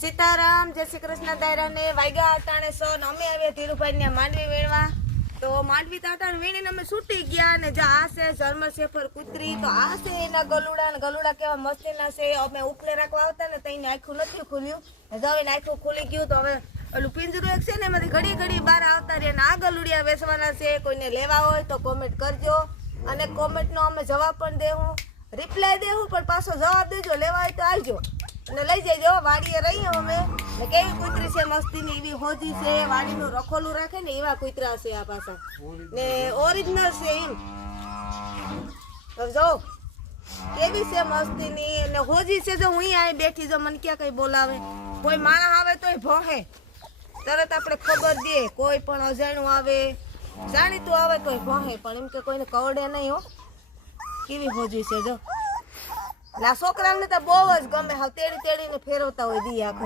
સીતારામ, જય શ્રી કૃષ્ણ, દાયરાને વાગ્યા સો ને અમે આવ્યા ધીરુભાઈ ને માંડવી વેણવા. તો માંડવી તાટા વીણીને અમે છૂટી ગયા ને જે આ છે જર્મન શેફર કૂતરી, તો આ છે એના ગલુડા ને ગલુડા કેવા મસ્તીના છે. અમે ઉપલે રાખવા આવતા ને તઈને આખું નથી ખુલ્યું. ને જો હવે આખું ખુલી ગયું તો હવે ઓલું પિંજરું એક છે ને એમાંથી ઘડી ઘડી બહાર આવતા રહે ને આ ગલુડિયા વેચવાના છે. કોઈને લેવા હોય તો કોમેન્ટ કરજો. અને કોમેન્ટનો અમે જવાબ પણ દેવું. રિપ્લાય દેવું, પણ પાછો જવાબ દેજો. લેવા હોય તો આવજો. અને વાડીએ રહીએ અમે. ને કેવી કુતરી છે, મસ્તીની, એવી હોજી છે, વાડીનું રખોલું રાખે ને એવા કુતરા છે આ પાછા. ને ઓરિજિનલ છે એમ. જો, કેવી છે મસ્તીની ને હોજી છે, જો હું અહીં બેઠી, જો મને ક્યાં કઈ બોલાવે. કોઈ માણસ આવે તોય ભોહે. તરત આપણે ખબર દે, કોઈ પણ અજાણ્યું આવે. જાણીતું આવે તોય ભોહે, પણ એમ કે કોઈને કવડે નહીં હો. કેવી હોજી છે, જો. ના છોકરાને તો બહુ જ ગમે. હાવ તેડી તેડીને ફેરવતા હોય દી આખો